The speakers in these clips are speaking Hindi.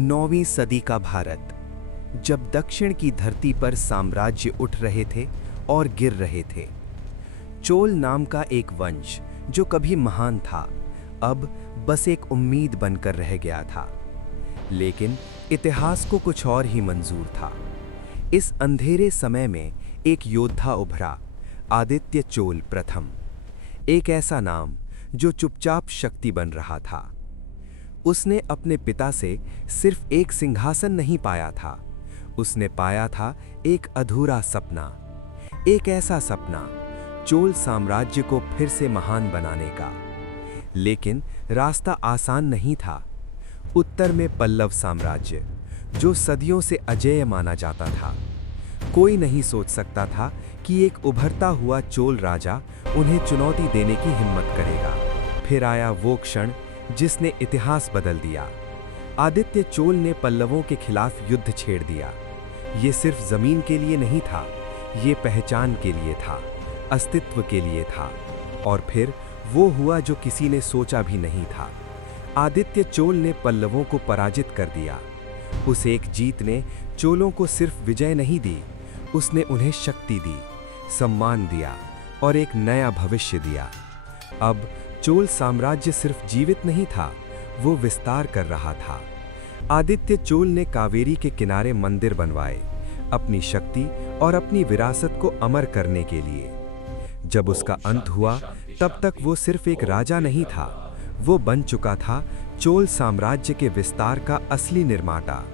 9वीं सदी का भारत, जब दक्षिण की धरती पर साम्राज्य उठ रहे थे और गिर रहे थे। चोल नाम का एक वंश जो कभी महान था, अब बस एक उम्मीद बनकर रह गया था। लेकिन इतिहास को कुछ और ही मंजूर था। इस अंधेरे समय में एक योद्धा उभरा, आदित्य चोल प्रथम। एक ऐसा नाम जो चुपचाप शक्ति बन रहा था। उसने अपने पिता से सिर्फ एक सिंहासन नहीं पाया था, उसने पाया था एक अधूरा सपना। एक ऐसा सपना, चोल साम्राज्य को फिर से महान बनाने का। लेकिन रास्ता आसान नहीं था। उत्तर में पल्लव साम्राज्य, जो सदियों से अजेय माना जाता था। कोई नहीं सोच सकता था कि एक उभरता हुआ चोल राजा उन्हें चुनौती देने की हिम्मत करेगा। फिर आया वो क्षण जिसने इतिहास बदल दिया। आदित्य चोल ने पल्लवों के खिलाफ युद्ध छेड़ दिया। ये सिर्फ जमीन के लिए नहीं था, ये पहचान के लिए था, अस्तित्व के लिए था। और फिर वो हुआ जो किसी ने सोचा भी नहीं था। आदित्य चोल ने पल्लवों को पराजित कर दिया। उस एक जीत ने चोलों को सिर्फ विजय नहीं दी, उसने उन्हें शक्ति दी, सम्मान दिया और एक नया भविष्य दिया। अब चोल साम्राज्य सिर्फ जीवित नहीं था, वो विस्तार कर रहा था। आदित्य चोल ने कावेरी के किनारे मंदिर बनवाए, अपनी शक्ति और अपनी विरासत को अमर करने के लिए। जब उसका अंत हुआ, तब तक वो सिर्फ एक राजा नहीं था, वो बन चुका था चोल साम्राज्य के विस्तार का असली निर्माता।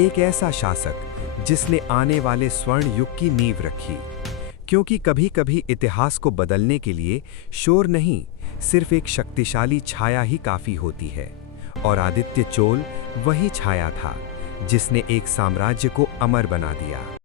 एक ऐसा शासक जिसने आने वाले स्वर्ण युग की नींव रखी। क्योंकि कभी-कभी इतिहास को बदलने के लिए शोर नहीं, सिर्फ एक शक्तिशाली छाया ही काफी होती है। और आदित्य चोल वही छाया था जिसने एक साम्राज्य को अमर बना दिया।